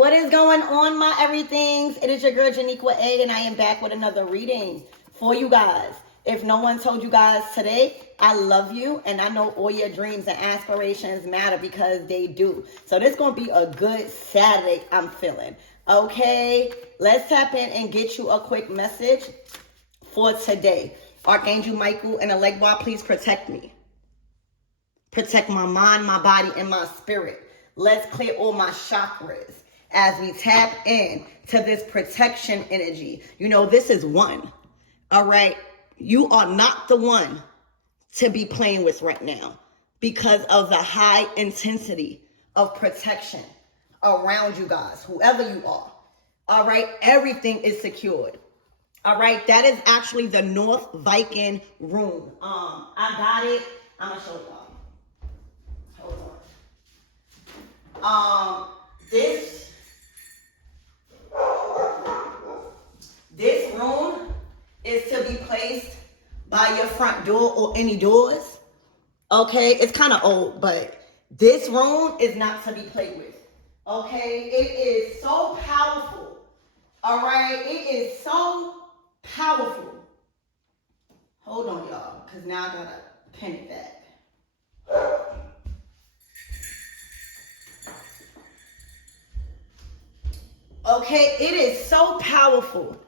What is going on, my everythings? It is your girl, Janiqua A, and I am back with another reading for you guys. If no one told you guys today, I love you, and I know all your dreams and aspirations matter because they do. So this is going to be a good Saturday, I'm feeling. Okay, let's tap in and get you a quick message for today. Archangel Michael and Elegua, please protect me. Protect my mind, my body, and my spirit. Let's clear all my chakras as we tap in to this protection energy. You know, this is one. All right. You are not the one to be playing with right now because of the high intensity of protection around you guys, whoever you are. All right. Everything is secured. All right. That is actually the North Viking rune. I got it. I'm going to show y'all. This room is to be placed by your front door or any doors. Okay, it's kind of old, but this room is not to be played with. Okay, it is so powerful. All right, it is so powerful. Hold on, y'all, because now I gotta pin it back. Okay, it is so powerful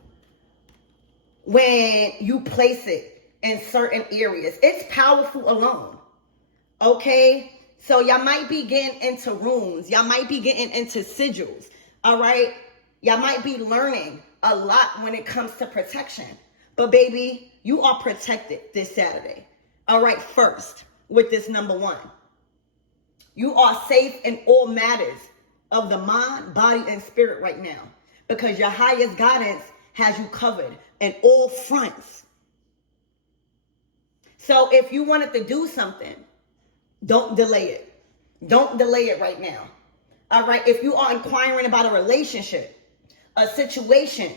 when you place it in certain areas. It's powerful alone. Okay, so y'all might be getting into runes. Y'all might be getting into sigils. All right, y'all might be learning a lot when it comes to protection. But baby, you are protected this Saturday. All right, first with this number one. You are safe in all matters of the mind, body, and spirit right now, because your highest guidance has you covered in all fronts. So if you wanted to do something, don't delay it. Don't delay it right now. All right. If you are inquiring about a relationship, a situation,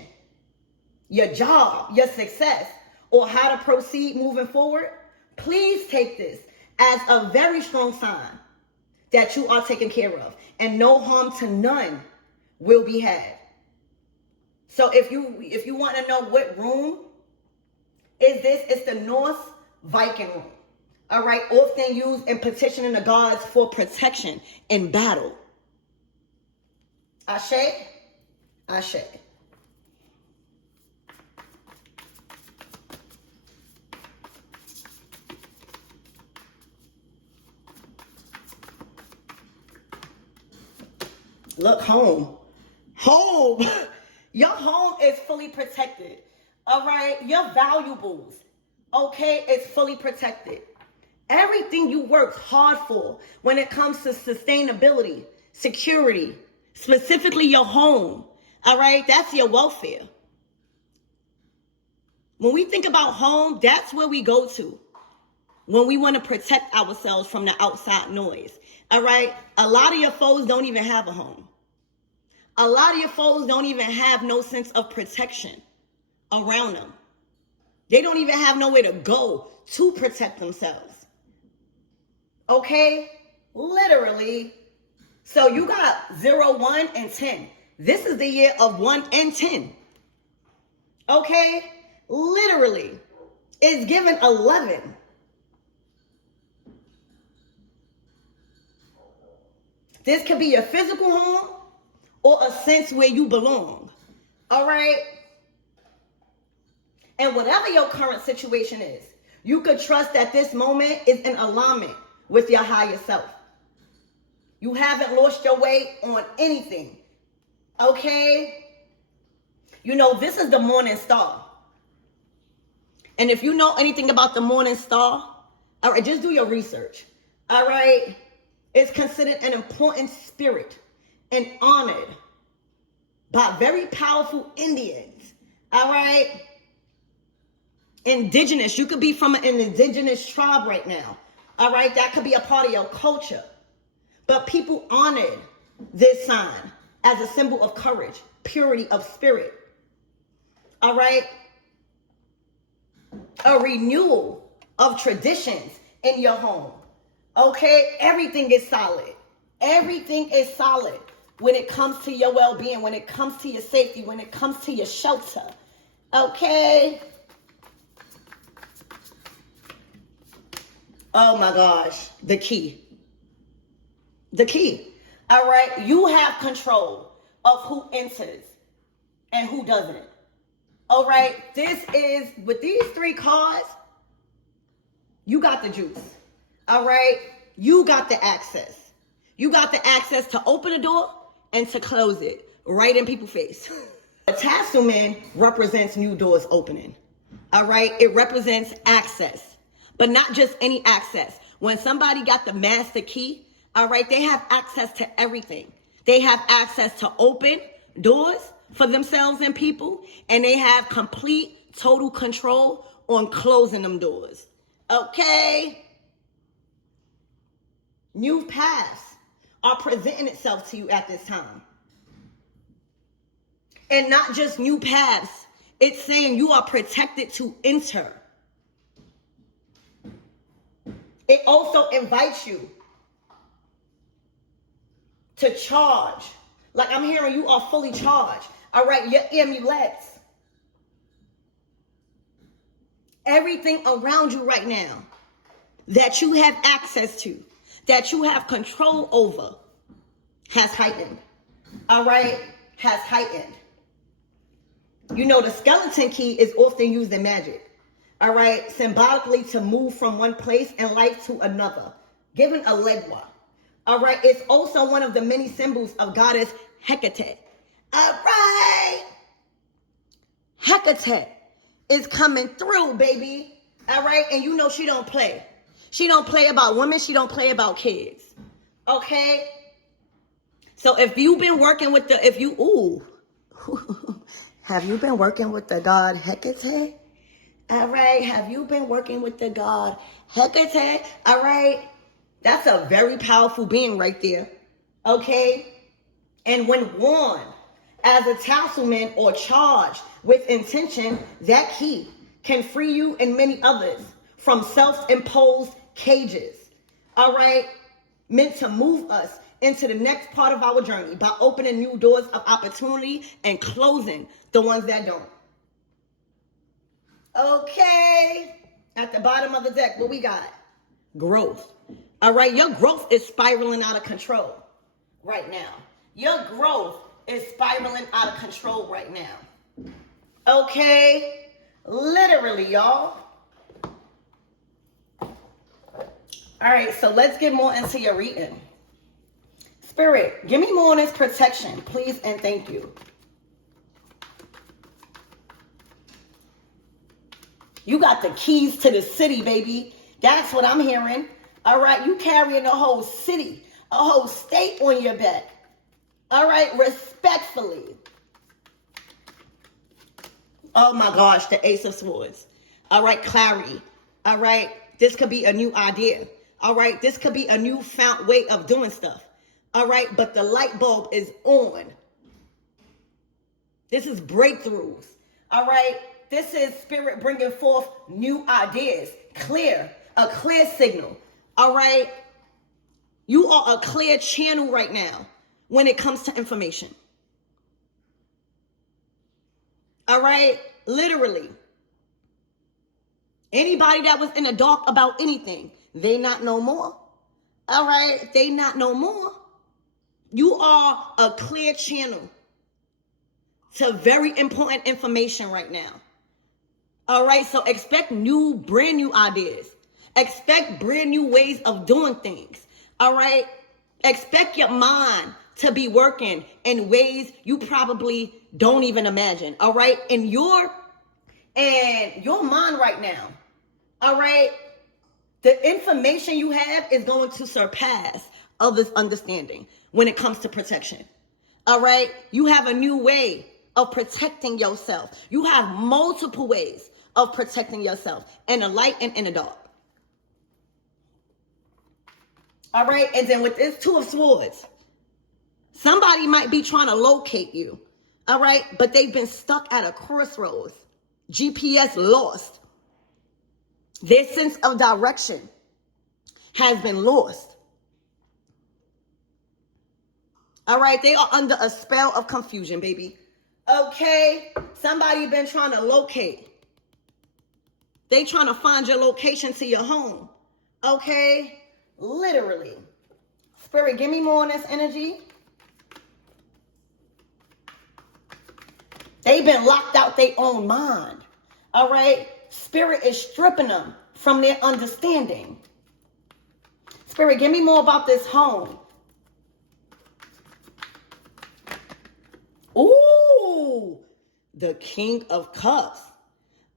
your job, your success, or how to proceed moving forward, please take this as a very strong sign that you are taken care of, and no harm to none will be had. So if you want to know what room is this, it's the North Viking room. All right, often used in petitioning the gods for protection in battle. Ashe, Ashe. Look, home. Your home is fully protected. All right. Your valuables, okay, is fully protected. Everything you worked hard for when it comes to sustainability, security, specifically your home. All right. That's your welfare. When we think about home, that's where we go to when we want to protect ourselves from the outside noise. All right. A lot of your foes don't even have a home. A lot of your foes don't even have no sense of protection around them. They don't even have nowhere to go to protect themselves. Okay? Literally. So you got 0, 1, and 10. This is the year of 1 and 10. Okay? Literally. It's given 11. This could be your physical home or a sense where you belong. All right? And whatever your current situation is, you could trust that this moment is in alignment with your higher self. You haven't lost your way on anything. Okay? You know, this is the morning star. And if you know anything about the morning star, all right, just do your research. All right? It's considered an important spirit and honored by very powerful Indians. All right? Indigenous. You could be from an indigenous tribe right now. All right? That could be a part of your culture. But people honored this sign as a symbol of courage, purity of spirit. All right? A renewal of traditions in your home. Okay? Everything is solid. Everything is solid. when it comes to your well-being, when it comes to your safety, when it comes to your shelter. Okay? Oh my gosh, the key. The key. All right? You have control of who enters and who doesn't. All right? This is, with these 3 cards, you got the juice. All right? You got the access. You got the access to open the door and to close it right in people's face. A Talisman represents new doors opening. All right? It represents access, but not just any access. When somebody got the master key, all right, they have access to everything. They have access to open doors for themselves and people, and they have complete, total control on closing them doors. Okay? New paths are presenting itself to you at this time. And not just new paths. It's saying you are protected to enter. It also invites you to charge. Like I'm hearing you are fully charged. All right, your amulets. Everything around you right now that you have access to, that you have control over, has heightened. All right, has heightened. You know, the skeleton key is often used in magic. All right, symbolically to move from one place in life to another, given a legua. All right, it's also one of the many symbols of goddess Hecate. All right, Hecate is coming through, baby. All right, and you know she don't play. She don't play about women. She don't play about kids. Okay? So if you've been working with the, have you been working with the god Hecate? All right, have you been working with the god Hecate? All right, that's a very powerful being right there. Okay? And when worn as a talisman or charged with intention, that key can free you and many others from self-imposed cages. All right? Meant to move us into the next part of our journey by opening new doors of opportunity and closing the ones that don't. Okay. At the bottom of the deck, what we got? Growth. All right, your growth is spiraling out of control right now. Your growth is spiraling out of control right now. Okay? Literally, y'all. All right, so let's get more into your reading. Spirit, give me more on this protection, please and thank you. You got the keys to the city, baby. That's what I'm hearing. All right, you carrying a whole city, a whole state on your back. All right, respectfully. Oh my gosh, the Ace of Swords. All right, clarity. All right, this could be a new idea. All right, this could be a newfound way of doing stuff. All right, but the light bulb is on. This is breakthroughs. All right, this is spirit bringing forth new ideas. A clear signal. All right, you are a clear channel right now when it comes to information. All right, literally. Anybody that was in the dark about anything, they not no more. All right, they not no more. You are a clear channel to very important information right now. All right, so expect brand new ideas. Expect brand new ways of doing things. All right, expect your mind to be working in ways you probably don't even imagine. All right, and your mind right now. All right, the information you have is going to surpass others' understanding when it comes to protection. All right, you have a new way of protecting yourself. You have multiple ways of protecting yourself in the light and in the dark. All right, and then with this Two of Swords, somebody might be trying to locate you. All right, but they've been stuck at a crossroads. GPS lost. Their sense of direction has been lost. All right, they are under a spell of confusion, baby. Okay, somebody been trying to locate. They trying to find your location to your home. Okay, literally. Spirit, give me more on this energy. They've been locked out their own mind. All right, Spirit is stripping them from their understanding. Spirit, give me more about this home. Ooh, the King of Cups.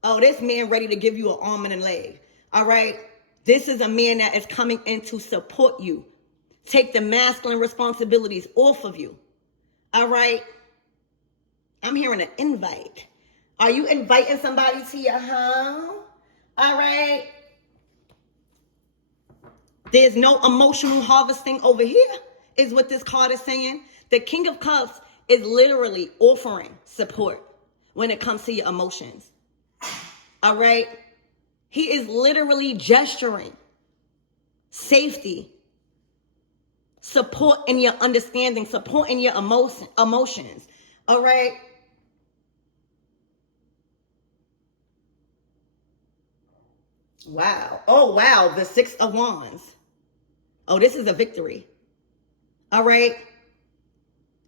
Oh, this man ready to give you an arm and a leg. All right. This is a man that is coming in to support you. Take the masculine responsibilities off of you. All right. I'm hearing an invite. Are you inviting somebody to your home? All right. There's no emotional harvesting over here, is what this card is saying. The King of Cups is literally offering support when it comes to your emotions. All right? He is literally gesturing safety, support in your understanding, support in your emotions. All right? Wow. Oh, wow. The Six of Wands. Oh, this is a victory. All right?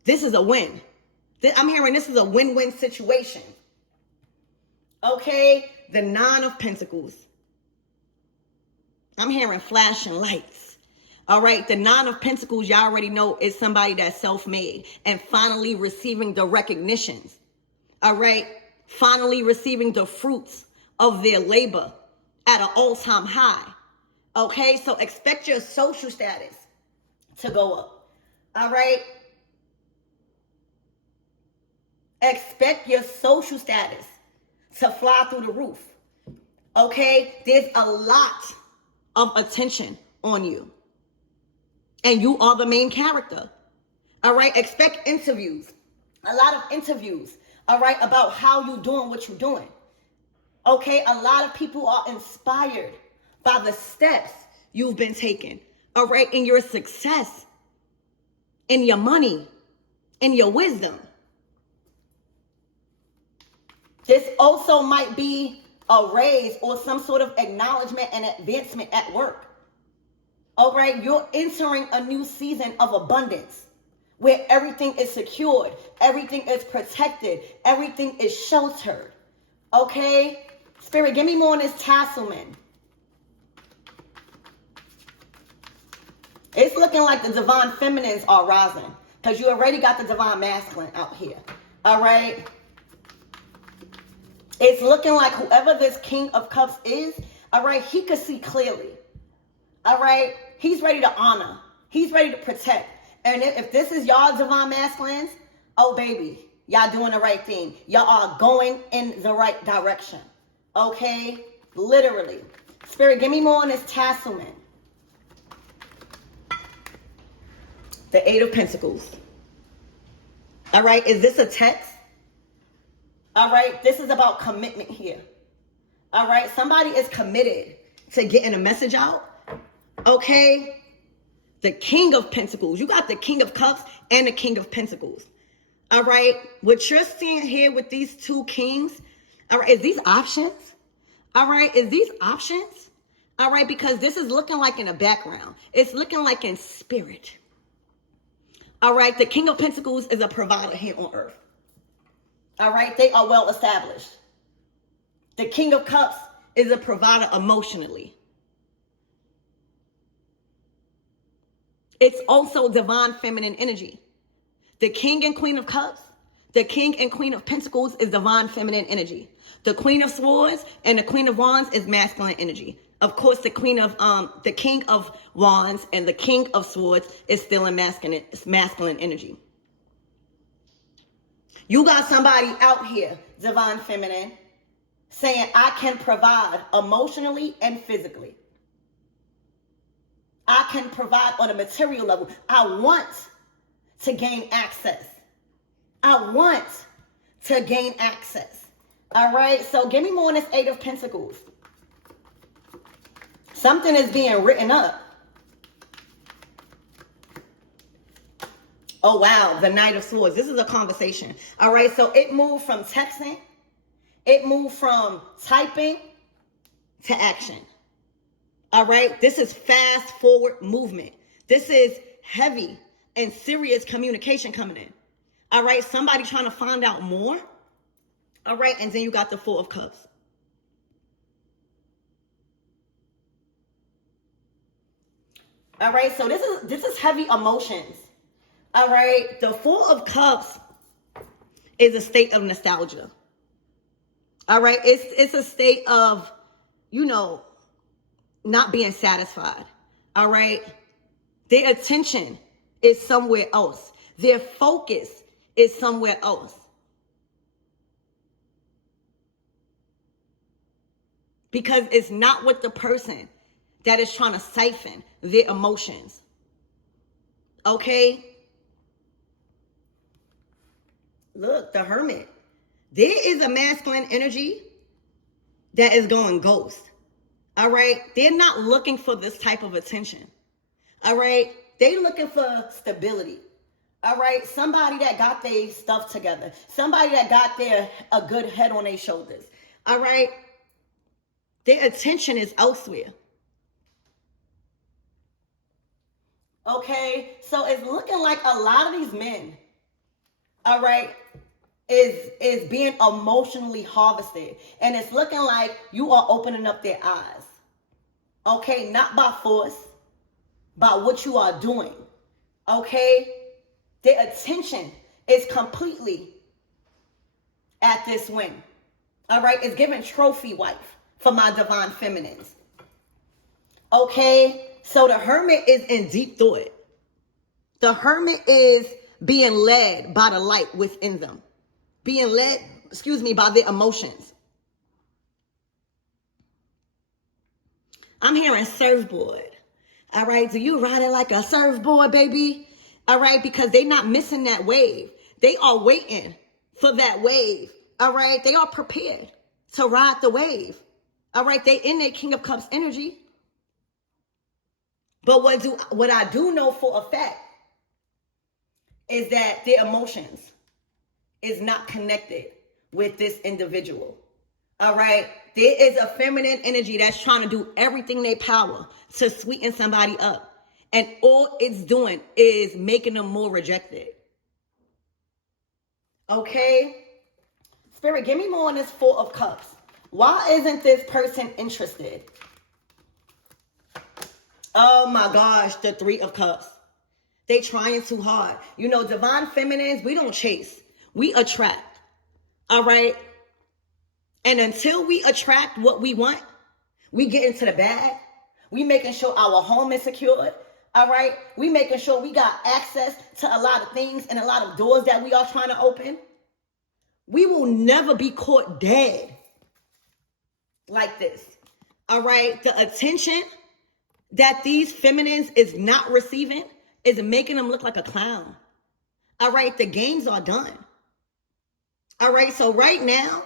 This is a win. I'm hearing this is a win-win situation. Okay? The Nine of Pentacles. I'm hearing flashing lights. All right? The Nine of Pentacles, y'all already know, is somebody that's self-made and finally receiving the recognitions. All right? Finally receiving the fruits of their labor at an all-time high. Okay? So expect your social status to go up. All right? Expect your social status to fly through the roof. Okay? There's a lot of attention on you. And you are the main character. All right? Expect interviews. A lot of interviews. All right? About how you doing what you're doing. Okay? A lot of people are inspired by the steps you've been taking. All right? In your success. In your money. In your wisdom. This also might be a raise or some sort of acknowledgement and advancement at work. All right, you're entering a new season of abundance where everything is secured, everything is protected, everything is sheltered. Okay? Spirit, give me more on this Talisman. It's looking like the divine feminines are rising because you already got the divine masculine out here. All right? It's looking like whoever this King of Cups is, all right, he could see clearly. All right? He's ready to honor. He's ready to protect. And if this is y'all divine masculines, oh, baby, y'all doing the right thing. Y'all are going in the right direction. Okay? Literally. Spirit, give me more on this Talisman. The Eight of Pentacles. All right? Is this a text? All right, this is about commitment here. All right, somebody is committed to getting a message out. Okay, the King of Pentacles. You got the King of Cups and the King of Pentacles. All right, what you're seeing here with these two kings, all right, is these options? All right, is these options? All right, because this is looking like in the background. It's looking like in spirit. All right, the King of Pentacles is a provider here on earth. All right, they are well established. The King of Cups is a provider emotionally. It's also divine feminine energy. The King and Queen of Cups, the King and Queen of Pentacles is divine feminine energy. The Queen of Swords and the Queen of Wands is masculine energy. Of course, the King of Wands and the King of Swords is still in masculine energy. You got somebody out here, divine feminine, saying, I can provide emotionally and physically. I can provide on a material level. I want to gain access. I want to gain access. All right, so give me more on this Eight of Pentacles. Something is being written up. Oh, wow. The Knight of Swords. This is a conversation. All right. So it moved from texting. It moved from typing to action. All right. This is fast forward movement. This is heavy and serious communication coming in. All right. Somebody trying to find out more. All right. And then you got the Four of Cups. All right. So this is heavy emotions. All right. The Four of Cups is a state of nostalgia. All right. It's a state of, not being satisfied. All right. Their attention is somewhere else. Their focus is somewhere else. Because it's not with the person that is trying to siphon their emotions. Okay? Look, the Hermit. There is a masculine energy that is going ghost. All right? They're not looking for this type of attention. All right? They're looking for stability. All right? Somebody that got their stuff together. Somebody that got a good head on their shoulders. All right? Their attention is elsewhere. Okay? So it's looking like a lot of these men, all right, is being emotionally harvested. And it's looking like you are opening up their eyes. Okay? Not by force, by what you are doing. Okay? Their attention is completely at this win. All right? It's giving trophy wife for my divine feminines. Okay? So the Hermit is in deep thought. The Hermit is being led by the light within them. Being led, by their emotions. I'm hearing surfboard. All right? Do you ride it like a surfboard, baby? All right? Because they're not missing that wave. They are waiting for that wave. All right? They are prepared to ride the wave. All right? They in their King of Cups energy. But what I do know for a fact is that their emotions is not connected with this individual. All right? There is a feminine energy that's trying to do everything in their power to sweeten somebody up. And all it's doing is making them more rejected. Okay? Spirit, give me more on this Four of Cups. Why isn't this person interested? Oh my gosh, the Three of Cups. They trying too hard. Divine feminines, we don't chase. We attract. All right? And until we attract what we want, we get into the bag. We making sure our home is secured. All right? We making sure we got access to a lot of things and a lot of doors that we are trying to open. We will never be caught dead like this. All right? The attention that these feminines is not receiving is making them look like a clown. All right, the games are done. All right, so right now,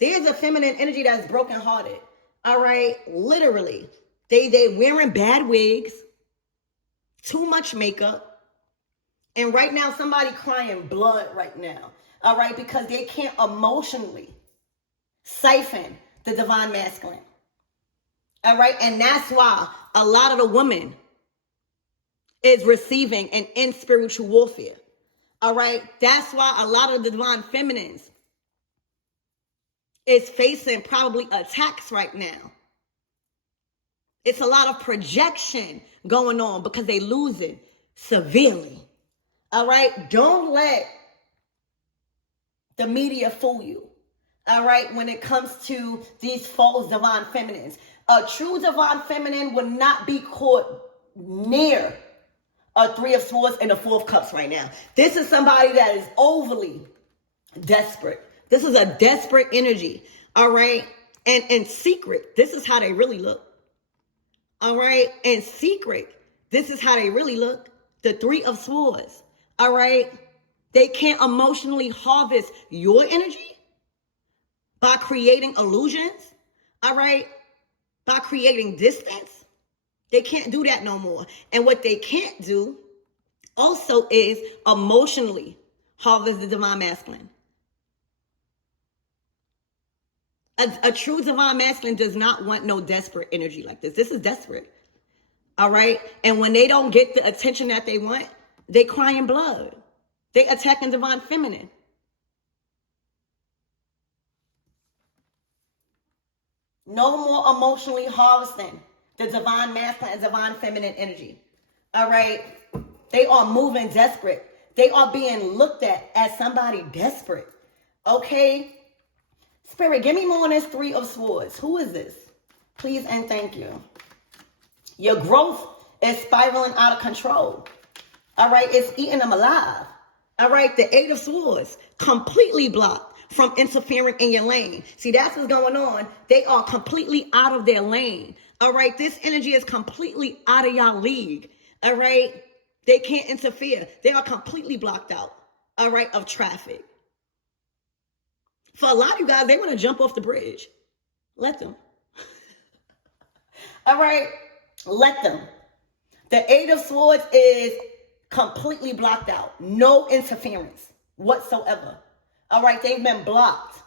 there's a feminine energy that's brokenhearted. All right, literally. They wearing bad wigs, too much makeup, and right now somebody crying blood right now. All right, because they can't emotionally siphon the divine masculine. All right. And that's why a lot of the women is receiving and in spiritual warfare. All right. That's why a lot of the divine feminines is facing probably attacks right now. It's a lot of projection going on because they losing severely. All right. Don't let the media fool you. All right. When it comes to these false divine feminines. A true divine feminine would not be caught near a Three of Swords and a Four of Cups right now. This is somebody that is overly desperate. This is a desperate energy. All right. And in secret, this is how they really look. All right. In secret, this is how they really look. The Three of Swords. All right. They can't emotionally harvest your energy by creating illusions. All right. By creating distance. They can't do that no more. And what they can't do, also is emotionally harvest the divine masculine. A true divine masculine does not want no desperate energy like this. This is desperate. All right? And when they don't get the attention that they want, they crying blood. They attacking divine feminine. No more emotionally harvesting the divine masculine and divine feminine energy. All right? They are moving desperate. They are being looked at as somebody desperate. Okay? Spirit, give me more on this Three of Swords. Who is this? Please and thank you. Your growth is spiraling out of control. All right? It's eating them alive. All right? The Eight of Swords, completely blocked from interfering in your lane. See, that's what's going on. They are completely out of their lane. All right? This energy is completely out of your league. All right? They can't interfere. They are completely blocked out. All right? Of traffic. For a lot of you guys, they want to jump off the bridge. Let them. All right? Let them. The Eight of Swords is completely blocked out. No interference whatsoever. All right? They've been blocked.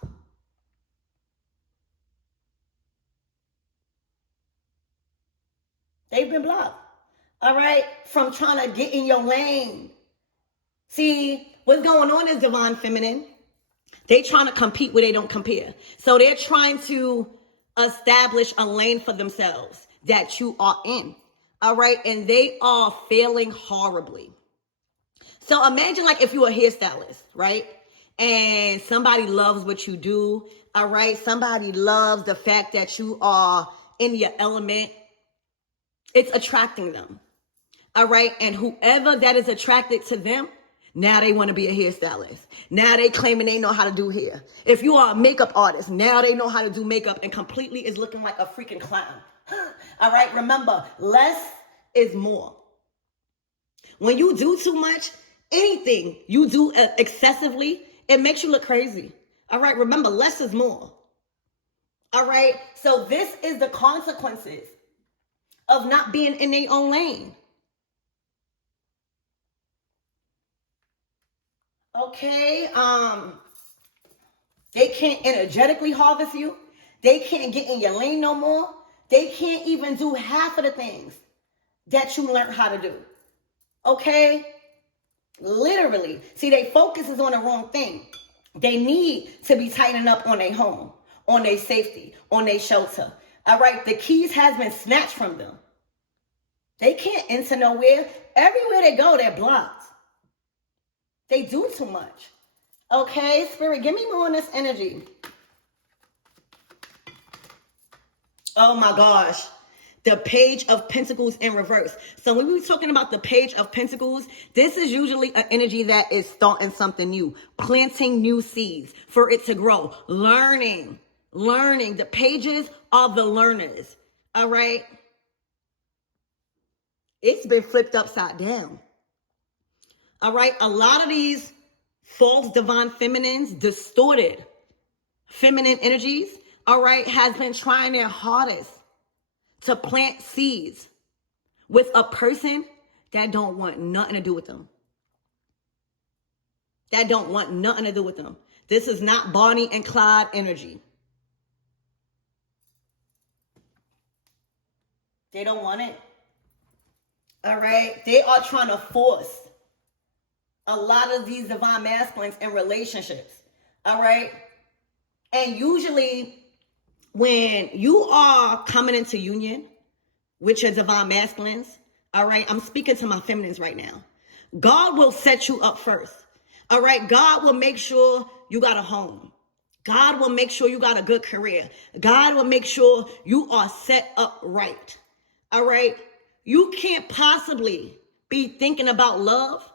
They've been blocked. All right? From trying to get in your lane. See, what's going on is divine feminine. They trying to compete where they don't compare. So they're trying to establish a lane for themselves that you are in. All right? And they are failing horribly. So imagine like if you're a hairstylist, right? And somebody loves what you do. All right? Somebody loves the fact that you are in your element. It's attracting them. All right? And whoever that is attracted to them, now they want to be a hairstylist. Now they claiming they know how to do hair. If you are a makeup artist, now they know how to do makeup and completely is looking like a freaking clown. All right, remember, less is more. When you do too much, anything you do excessively, it makes you look crazy. All right, remember, less is more. All right, so this is the consequences of not being in their own lane. Okay, they can't energetically harvest you. They can't get in your lane no more. They can't even do half of the things that you learned how to do. Okay? Literally. See, their focus is on the wrong thing. They need to be tightening up on their home, on their safety, on their shelter. All right? The keys has been snatched from them. They can't enter nowhere. Everywhere they go, they're blocked. They do too much. Okay, Spirit, give me more on this energy. Oh my gosh. The Page of Pentacles in reverse. So when we're talking about the Page of Pentacles, this is usually an energy that is starting something new, planting new seeds for it to grow, learning. The pages are the learners. All right. It's been flipped upside down. All right. A lot of these false divine feminines, distorted feminine energies, all right, has been trying their hardest to plant seeds with a person that don't want nothing to do with them. That don't want nothing to do with them. This is not Bonnie and Clyde energy. They don't want it. All right. They are trying to force a lot of these divine masculines in relationships. All right. And usually when you are coming into union with your divine masculines, all right, I'm speaking to my feminines right now. God will set you up first. All right. God will make sure you got a home. God will make sure you got a good career. God will make sure you are set up right. All right. You can't possibly be thinking about love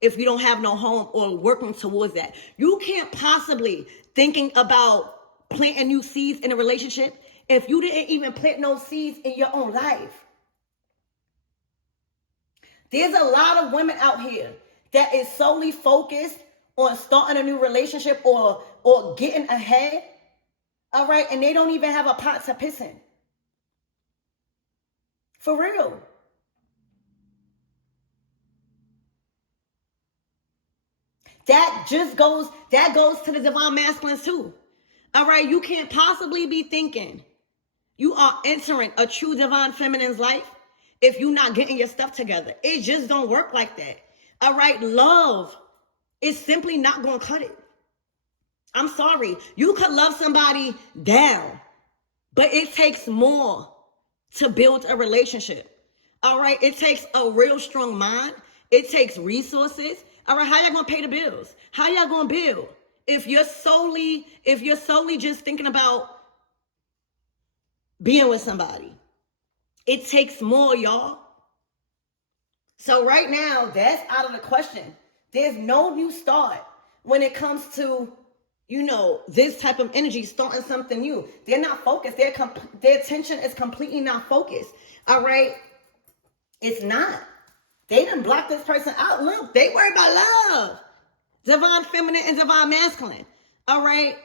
if you don't have no home or working towards that. You can't possibly thinking about planting new seeds in a relationship if you didn't even plant no seeds in your own life. There's a lot of women out here that is solely focused on starting a new relationship or getting ahead. All right. And they don't even have a pot to piss in. For real. That goes to the divine masculines too. All right, you can't possibly be thinking you are entering a true divine feminine's life if you're not getting your stuff together. It just don't work like that. All right, love is simply not going to cut it. I'm sorry. You could love somebody down, but it takes more to build a relationship. All right, it takes a real strong mind. It takes resources. All right, how y'all gonna pay the bills? How y'all gonna build? If you're solely just thinking about being with somebody, it takes more, y'all. So right now, that's out of the question. There's no new start when it comes to, this type of energy, starting something new. They're not focused. Their attention is completely not focused. All right, it's not. They done blocked this person out. Look, they worry about love. Divine feminine and divine masculine. All right.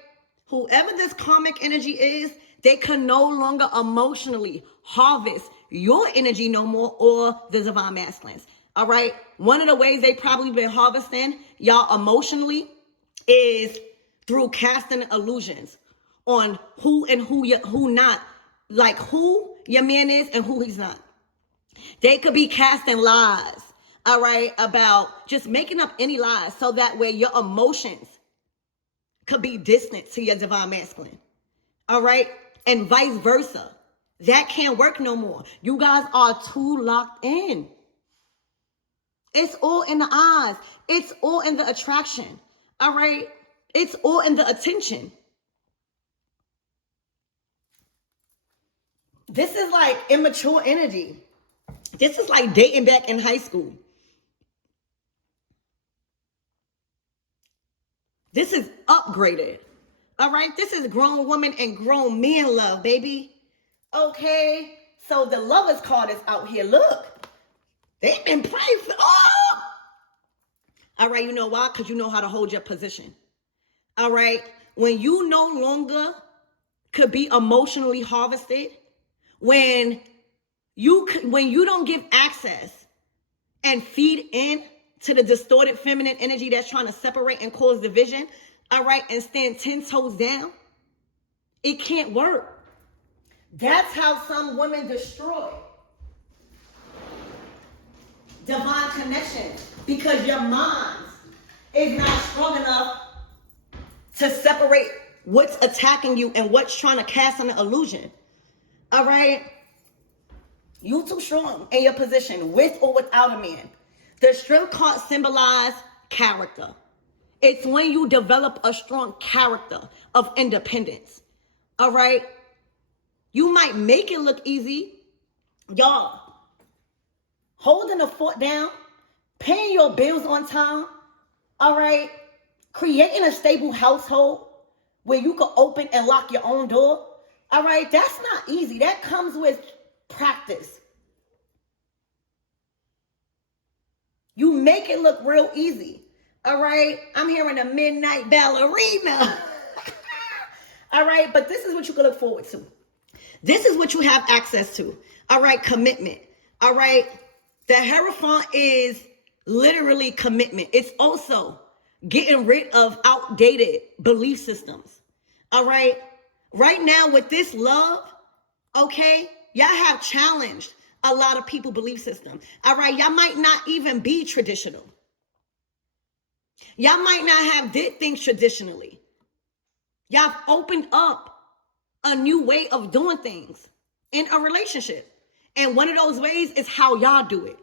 Whoever this karmic energy is, they can no longer emotionally harvest your energy no more, or the divine masculines. All right. One of the ways they probably been harvesting y'all emotionally is through casting illusions on who not, like who your man is and who he's not. They could be casting lies, all right, about just making up any lies so that way your emotions could be distant to your divine masculine, all right, and vice versa. That can't work no more. You guys are too locked in. It's all in the eyes. It's all in the attraction, all right? It's all in the attention. This is like immature energy. This is like dating back in high school. This is upgraded. All right? This is grown woman and grown men love, baby. Okay? So the lovers card is out here. Look. They've been praying for... Oh! All right, you know why? Because you know how to hold your position. All right? When you no longer could be emotionally harvested, when you don't give access and feed in to the distorted feminine energy that's trying to separate and cause division, all right, and stand 10 toes down, it can't work. That's how some women destroy divine connection, because your mind is not strong enough to separate what's attacking you and what's trying to cast an illusion. All right? You too strong in your position, with or without a man. The strength card symbolize character. It's when you develop a strong character of independence. All right? You might make it look easy. Y'all, holding the fort down, paying your bills on time, all right? Creating a stable household where you can open and lock your own door, all right? That's not easy. That comes with practice. You make it look real easy, all right? I'm hearing a midnight ballerina. All right, but this is what you can look forward to. This is what you have access to, all right? Commitment, all right? The Hierophant is literally commitment. It's also getting rid of outdated belief systems, all right? Right now with this love, okay, y'all have challenged a lot of people's belief system, all right? Y'all might not even be traditional. Y'all might not have did things traditionally. Y'all have opened up a new way of doing things in a relationship. And one of those ways is how y'all do it.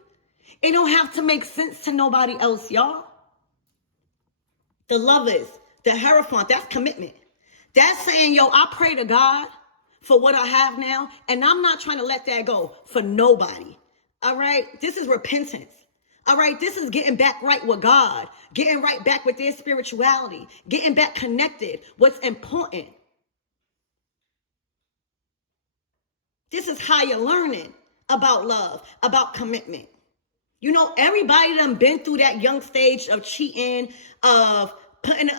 It don't have to make sense to nobody else, y'all. The lovers, the Hierophant, that's commitment. That's saying, yo, I pray to God for what I have now, and I'm not trying to let that go for nobody. All right? This is repentance. All right? This is getting back right with God, getting right back with their spirituality, getting back connected, what's important. This is how you're learning about love, about commitment. You know, everybody done been through that young stage of cheating, of putting,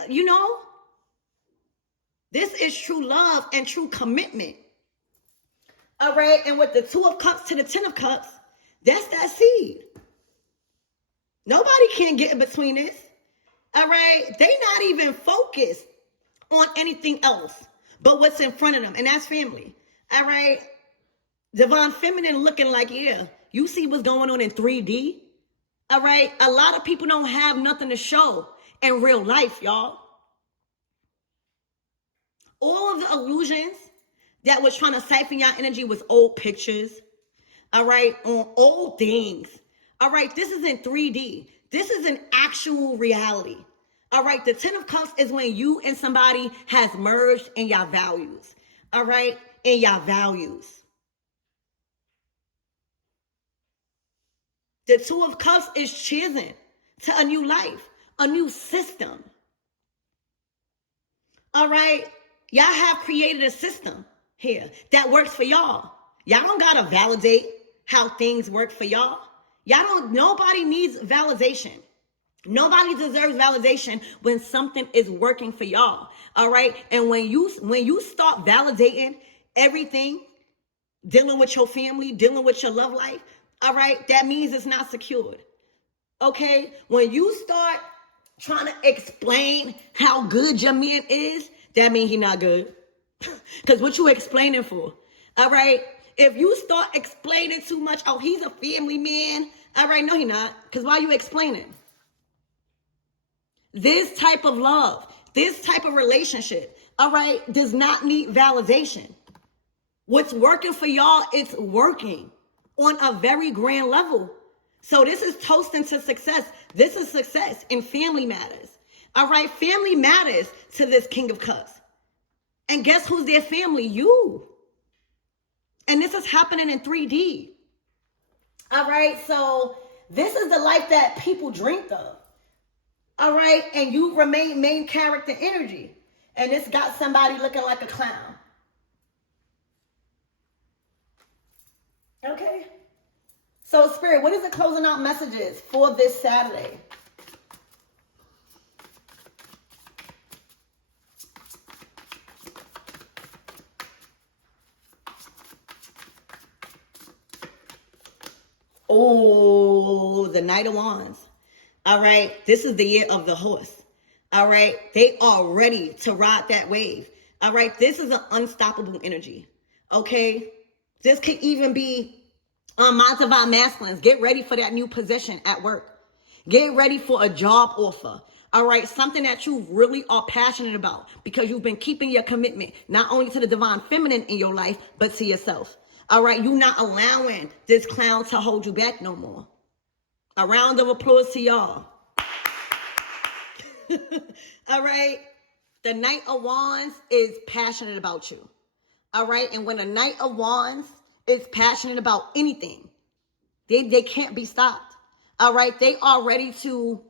this is true love and true commitment. All right, and with the 2 of Cups to the 10 of Cups, that's that seed. Nobody can get in between this. All right. They not even focused on anything else but what's in front of them. And that's family. All right. Divine Feminine looking like, yeah, you see what's going on in 3D. All right. A lot of people don't have nothing to show in real life, y'all. All of the illusions that was trying to siphon your energy was old pictures. All right. On old things. All right. This is in 3D. This is an actual reality. All right. The 10 of Cups is when you and somebody has merged in your values. All right. In your values. The 2 of Cups is choosing to a new life, a new system. All right. Y'all have created a system here that works for y'all. Y'all don't got to validate how things work for y'all. Nobody needs validation. Nobody deserves validation when something is working for y'all. All right. And when you start validating everything, dealing with your family, dealing with your love life, all right, that means it's not secured. Okay. When you start trying to explain how good your man is, that means he's not good. Because what you explaining for? All right. If you start explaining too much, oh, he's a family man. All right. No, he's not. Because why are you explaining? This type of love, this type of relationship, all right, does not need validation. What's working for y'all, it's working on a very grand level. So this is toasting to success. This is success in family matters. All right, family matters to this King of Cups. And guess who's their family? You. And this is happening in 3D. All right, so this is the life that people dreamed of. All right, and you remain main character energy. And it's got somebody looking like a clown. Okay. So, Spirit, what is the closing out messages for this Saturday? Oh, the Knight of Wands. All right. This is the year of the horse. All right. They are ready to ride that wave. All right. This is an unstoppable energy. Okay. This could even be my divine masculines. Get ready for that new position at work. Get ready for a job offer. All right. Something that you really are passionate about because you've been keeping your commitment, not only to the divine feminine in your life, but to yourself. All right. You're not allowing this clown to hold you back no more. A round of applause to y'all. All right. The Knight of Wands is passionate about you. All right. And when a Knight of Wands is passionate about anything, they can't be stopped. All right. They are ready to,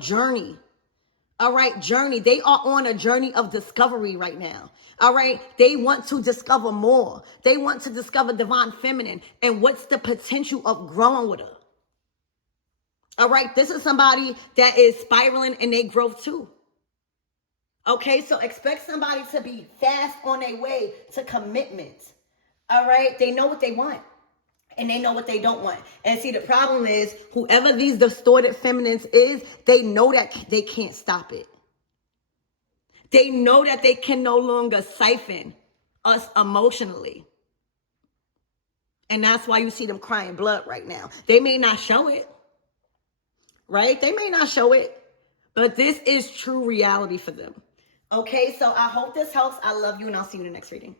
journey. All right. Journey. They are on a journey of discovery right now. All right. They want to discover more. They want to discover divine feminine and what's the potential of growing with her. All right, this is somebody that is spiraling in their growth too. Okay, so expect somebody to be fast on their way to commitment. All right, they know what they want and they know what they don't want. And see, the problem is whoever these distorted feminines is, they know that they can't stop it. They know that they can no longer siphon us emotionally. And that's why you see them crying blood right now. They may not show it. Right? They may not show it, but this is true reality for them. Okay, so I hope this helps. I love you, and I'll see you in the next reading.